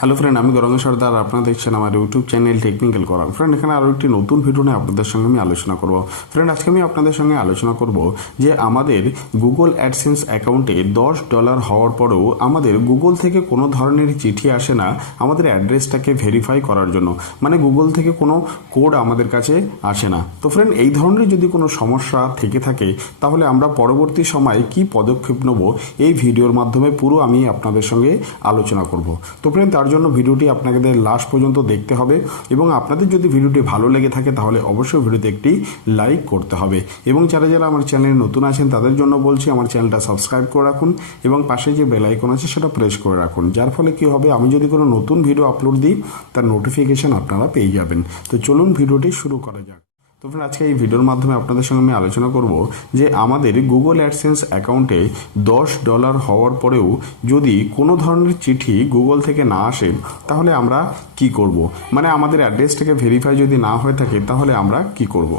Hello friend, আমি গৌরাঙ্গ সর্দার। আপনারা দেখছেন আমার YouTube channel technical Gauranga. Friend, এখানে আরও একটি নতুন ভিডিও নিয়ে আপনাদের সঙ্গে আমি আলোচনা করব। ফ্রেন্ড, আজকে আমি আপনাদের সঙ্গে আলোচনা করব যে আমাদের গুগল অ্যাডসেন্স অ্যাকাউন্টে $10 হওয়ার পরেও আমাদের গুগল থেকে কোনো ধরনের চিঠি আসে না আমাদের অ্যাড্রেসটাকে ভেরিফাই করার জন্য, মানে গুগল থেকে কোনো কোড আমাদের কাছে আসে না। তো ফ্রেন্ড, এই ধরনের যদি কোনো সমস্যা থেকে থাকে তাহলে আমরা পরবর্তী সময়ে কি পদক্ষেপ নেব এই ভিডিওর মাধ্যমে পুরো আমি আপনাদের সঙ্গে আলোচনা করব। তো ফ্রেন্ড, তার জন্য ভিডিওটি আপনাদের লাস্ট পর্যন্ত দেখতে হবে এবং আপনাদের যদি ভিডিওটি ভালো লেগে থাকে তাহলে অবশ্যই ভিডিওতে একটি লাইক করতে হবে। এবং যারা যারা আমার চ্যানেলে নতুন আছেন তাদের জন্য বলছি আমার চ্যানেলটা সাবস্ক্রাইব করে রাখুন এবং পাশে যে বেল আইকন আছে সেটা প্রেস করে রাখুন, যার ফলে কি হবে, আমি যদি কোনো নতুন ভিডিও আপলোড দিই তার নোটিফিকেশন আপনারা পেয়ে যাবেন। তো চলুন ভিডিওটি শুরু করা যাক। তো ফ্রেন্ড, আজকে এই ভিডিওর মাধ্যমে আপনাদের সঙ্গে আমি আলোচনা করব যে আমাদের গুগল অ্যাডসেন্স অ্যাকাউন্টে $10 হওয়ার পরেও যদি কোনো ধরনের চিঠি গুগল থেকে না আসে তাহলে আমরা কি করব, মানে আমাদের অ্যাড্রেসটাকে ভেরিফাই যদি না হয়ে থাকে তাহলে আমরা কি করব।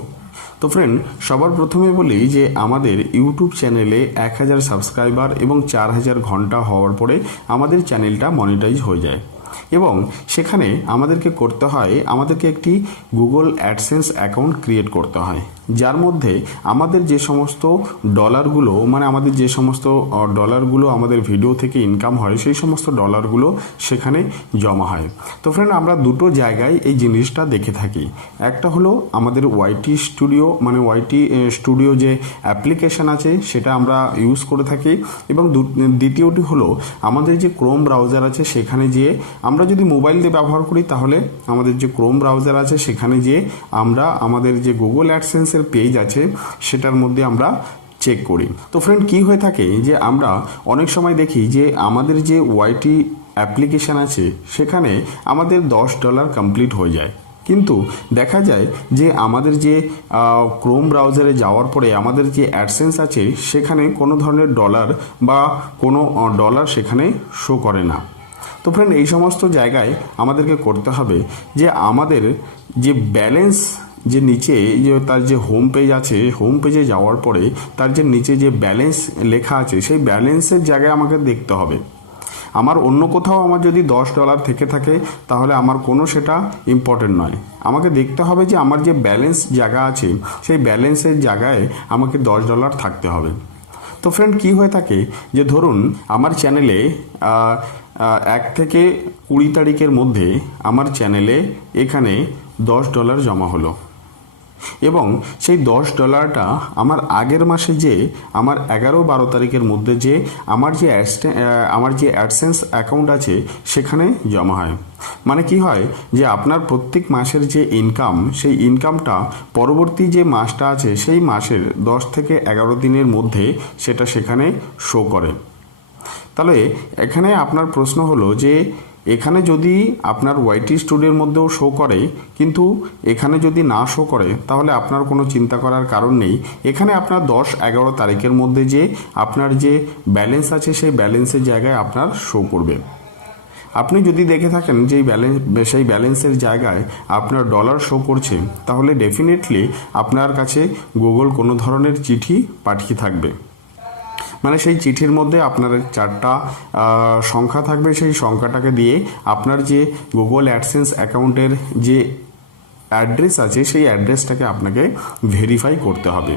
তো ফ্রেন্ড, সবার প্রথমে বলি যে আমাদের ইউটিউব চ্যানেলে 1000 সাবস্ক্রাইবার এবং 4000 ঘন্টা হওয়ার পরে আমাদের চ্যানেলটা মনিটাইজ হয়ে যায় এবং সেখানে আমাদেরকে করতে হয়, আমাদেরকে একটি গুগল অ্যাডসেন্স অ্যাকাউন্ট ক্রিয়েট করতে হয়, যার মধ্যে আমাদের যে সমস্ত ডলারগুলো, মানে আমাদের যে সমস্ত ডলারগুলো আমাদের ভিডিও থেকে ইনকাম হয় সেই সমস্ত ডলারগুলো সেখানে জমা হয়। তো ফ্রেন্ড, আমরা দুটো জায়গায় এই জিনিসটা দেখে থাকি। একটা হলো আমাদের ওয়াইটি স্টুডিও, মানে ওয়াইটি স্টুডিও যে অ্যাপ্লিকেশান আছে সেটা আমরা ইউজ করে থাকি, এবং দ্বিতীয়টি হলো আমাদের যে ক্রোম ব্রাউজার আছে সেখানে যেয়ে, আমরা যদি মোবাইল দিয়ে ব্যবহার করি তাহলে আমাদের যে ক্রোম ব্রাউজার আছে সেখানে যেয়ে আমরা আমাদের যে গুগল অ্যাডসেন্সের পেজ আছে সেটার মধ্যে আমরা চেক করি। তো ফ্রেন্ড, কি হয়ে থাকে যে আমরা অনেক সময় দেখি যে আমাদের যে ওয়াইটি অ্যাপ্লিকেশান আছে সেখানে আমাদের $10 কমপ্লিট হয়ে যায়, কিন্তু দেখা যায় যে আমাদের যে ক্রোম ব্রাউজারে যাওয়ার পরে আমাদের যে অ্যাডসেন্স আছে সেখানে কোনো ধরনের ডলার বা কোনো ডলার সেখানে শো করে না। তো ফ্রেন্ড, এই সমস্ত জায়গায় আমাদেরকে করতে হবে যে আমাদের যে ব্যালেন্স, যে নিচে যে তার যে হোম পেজ আছে, হোম পেজে যাওয়ার পরে তার যে নিচে যে ব্যালেন্স লেখা আছে সেই ব্যালেন্সের জায়গায় আমাকে দেখতে হবে। আমার অন্য কোথাও আমার যদি $10 থেকে থাকে তাহলে আমার কোনো সেটা ইম্পর্টেন্ট নয়, আমাকে দেখতে হবে যে আমার যে ব্যালেন্স জায়গা আছে সেই ব্যালেন্সের জায়গায় আমাকে $10 থাকতে হবে। তো ফ্রেন্ড, কি হয়ে থাকে যে ধরুন আমার চ্যানেলে 1 থেকে 20 তারিখের মধ্যে আমার চ্যানেলে এখানে $10 জমা হলো এবং সেই $10টা আমার আগের মাসে যে আমার 11-12 তারিখের মধ্যে যে আমার যে অ্যাডসেন্স অ্যাকাউন্ট আছে সেখানে জমা হয়। মানে কি হয় যে আপনার প্রত্যেক মাসের যে ইনকাম, সেই ইনকামটা পরবর্তী যে মাসটা আছে সেই মাসের 10 থেকে 11 দিনের মধ্যে সেটা সেখানে শো করে। তাহলে এখানে আপনার প্রশ্ন হলো যে এখানে যদি আপনার ওয়াইটি স্টুডিওর মধ্যেও শো করে কিন্তু এখানে যদি না শো করে তাহলে আপনার কোনো চিন্তা করার কারণ নেই। এখানে আপনার 10-11 তারিখের মধ্যে যে আপনার যে ব্যালেন্স আছে সেই ব্যালেন্সের জায়গায় আপনার শো করবে। আপনি যদি দেখে থাকেন যে সেই ব্যালেন্সের জায়গায় আপনার ডলার শো করছে তাহলে ডেফিনেটলি আপনার কাছে গুগল কোনো ধরনের চিঠি পাঠিয়ে থাকবে, মানে সেই চিঠির মধ্যে আপনার 4টা সংখ্যা থাকবে, সেই সংখ্যাটাকে দিয়ে আপনার যে গুগল অ্যাডসেন্স অ্যাকাউন্টের যে অ্যাড্রেস আছে সেই অ্যাড্রেসটাকে আপনাকে ভেরিফাই করতে হবে।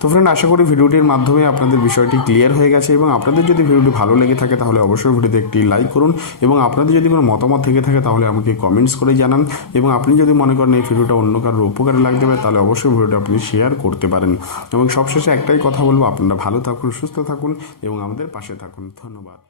তো ফ্রেন্ড, আশা করি ভিডিওটির মাধ্যমে আপনাদের বিষয়টি ক্লিয়ার হয়ে গেছে এবং আপনাদের যদি ভিডিওটি ভালো লেগে থাকে তাহলে অবশ্যই ভিডিওতে একটি লাইক করুন এবং আপনাদের যদি কোনো মতামত থেকে থাকে তাহলে আমাকে কমেন্টস করে জানান এবং আপনি যদি মনে করেন এই ভিডিওটা অন্য কারোর উপকারে লাগতে পারে তাহলে অবশ্যই ভিডিওটা আপনি শেয়ার করতে পারেন। এবং সবশেষে একটাই কথা বলবো, আপনারা ভালো থাকুন, সুস্থ থাকুন এবং আমাদের পাশে থাকুন। ধন্যবাদ।